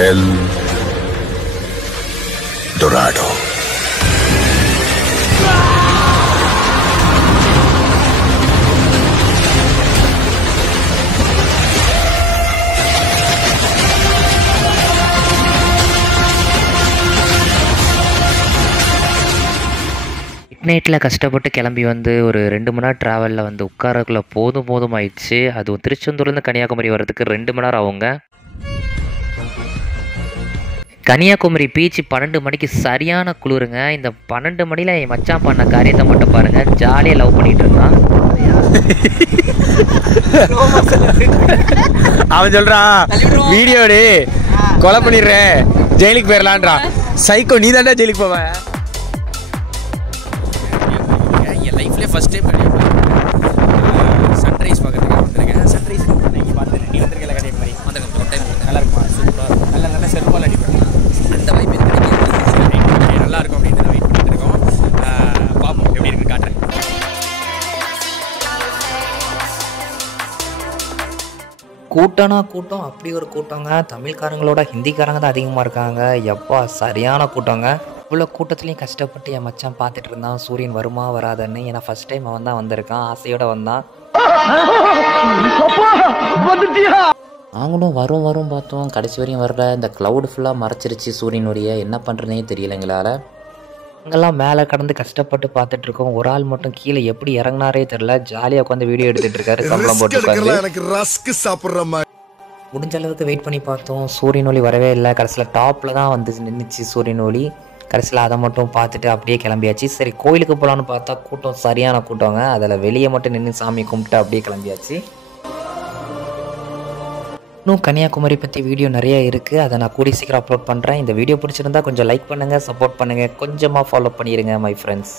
El Dorado. நைட்டில் கஷ்டப்பட்டு கிளம்பி வந்து ஒரு 2 மணி நேரம் ட்ராவலில் வந்து உட்காரக்குள்ள போதும் ஆயிடுச்சு. அதுவும் திருச்செந்தூர்லேருந்து கன்னியாகுமரி வர்றதுக்கு 2 மணி நேரம் ஆகுங்க. கன்னியாகுமரி பீச் 12 மணிக்கு சரியான குளிருங்க. இந்த 12 மணியில் என் மச்சான் பண்ண காரியத்தை மட்டும் பாருங்கள். ஜாலியாக லவ் பண்ணிகிட்டு இருந்தான். அவன் சொல்கிறான் வீடியோடு கொலை பண்ணிடுறேன் ஜெயிலுக்கு போயிடலான்றான். சைக்கோ நீ தாண்டா ஜெயிலுக்கு போவேன். என் லைஃப்லேயே ஃபஸ்ட் டைம் சன்ரைஸ் பார்க்குறதுக்கு வந்துருக்கேன். சன்ரைஸ் நீங்கள் பார்த்து நீ வந்துருக்கல கன்னியாகுமரி வந்துருக்கேன். டைம் நல்லா இருக்குமா? சூப்பராக நல்ல நல்ல செல்ஃபால் அடிப்பேன். அந்த வாய்ப்பு இது கிடைக்கும். நல்லா இருக்கும் அப்படின்னு வெயிட் பண்ணிட்டு இருக்கோம். பார்ப்போம் எப்படி இருக்குன்னு காட்டுறேன். கூட்டம்னா கூட்டம், அப்படி ஒரு கூட்டங்க. தமிழ்காரங்களோட ஹிந்திக்காரங்க தான் அதிகமாக இருக்காங்க. எப்பா சரியான கூட்டங்க. இவ்வளோ கூட்டத்துலேயும் கஷ்டப்பட்டு என் மச்சான் பார்த்துட்டு இருந்தான் சூரியன் வருமா வராதுன்னு. ஏன்னா ஃபஸ்ட் டைம் அவன் தான் வந்திருக்கான், ஆசையோடு வந்தான். நாங்களும் வரும் பார்த்தோம், கடைசி வரையும் வரல. இந்த க்ளவுட் ஃபுல்லாக மறைச்சிருச்சு சூரியனுடைய. என்ன பண்ணுறதுனே தெரியல எங்களால். அங்கெல்லாம் மேலே கடந்து கஷ்டப்பட்டு பார்த்துட்டு இருக்கோம். ஒரு ஆள் மட்டும் கீழே எப்படி இறங்கினாரே தெரியல. ஜாலியாக உட்காந்து வீடியோ எடுத்துகிட்டு இருக்காரு, சம்பளம் போட்டு. முடிஞ்ச அளவுக்கு வெயிட் பண்ணி பார்த்தோம், சூரியன் ஒளி வரவே இல்லை. கடைசியில் டாப்பில் தான் வந்து நின்றுச்சு சூரியன் ஒளி. கடைசியில் அதை மட்டும் பார்த்துட்டு அப்படியே கிளம்பியாச்சு. சரி கோயிலுக்கு போகலான்னு பார்த்தா கூட்டம் சரியான கூட்டங்க. அதில் வெளியே மட்டும் நின்று சாமி கும்பிட்டு அப்படியே கிளம்பியாச்சு. இன்னும் கன்னியாகுமரி பற்றி வீடியோ நிறைய இருக்குது, அதை நான் கூடி சீக்கிரம் அப்லோட் பண்ணுறேன். இந்த வீடியோ பிடிச்சிருந்தா கொஞ்சம் லைக் பண்ணுங்கள், சப்போர்ட் பண்ணுங்கள், கொஞ்சமாக ஃபாலோ பண்ணிடுங்க மை ஃப்ரெண்ட்ஸ்.